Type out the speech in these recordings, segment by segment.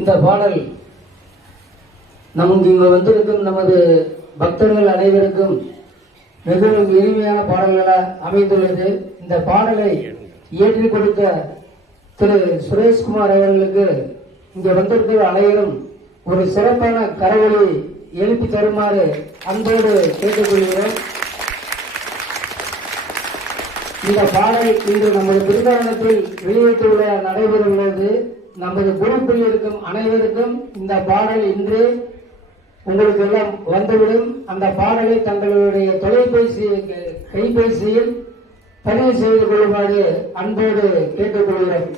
இந்த பாடல் நமக்கு இங்கு வந்திருக்கும் நமது பக்தர்கள் அனைவருக்கும் மிகவும் இனிமையான பாடல்களாக அமைந்துள்ளது. இந்த பாடலை இயற்றி கொடுத்த திரு சுரேஷ்குமார் அவர்களுக்கு இங்கே வந்திருக்கிற அனைவரும் ஒரு சிறப்பான கரவொலி எழுப்பி தருமாறு அன்போடு கேட்டுக்கொள்கிறோம். இந்த பாடல் இன்று நமது பிருந்தாவனத்தில் வெளியீட்டுள்ள நடைபெறுகிறது. நமது குரூப்பில் இருக்கும் அனைவருக்கும் இந்த பாடல் இன்று உங்களுக்கு எல்லாம் வந்துவிடும். அந்த பாடலை தங்களுடைய கைபேசியில் பதிவு செய்து கொள்ளுமாறு அன்போடு கேட்டுக்கொள்கிறோம்.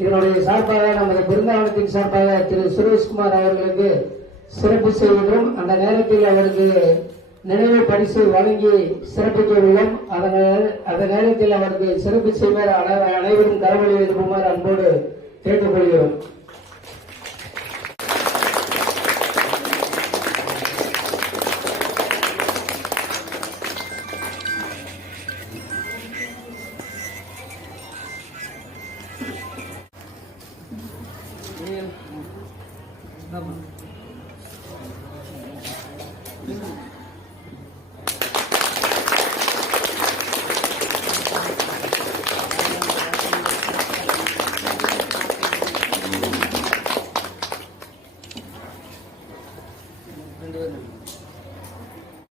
இதனுடைய சார்பாக நமது பிருந்தாவனத்தின் சார்பாக திரு சுரேஷ்குமார் அவர்களுக்கு சிறப்பு செய்கிறோம். அந்த நேரத்தில் அவருக்கு நினைவு பரிசு வழங்கி சிறப்பிக்க உள்ளோம். அந்த நேரத்தில் அவருக்கு சிறப்பு செய்வார் அனைவரும் கரவொலி எழுப்புமாறு அன்போடு கேட்டுக்கொள்கிறோம். Thank you.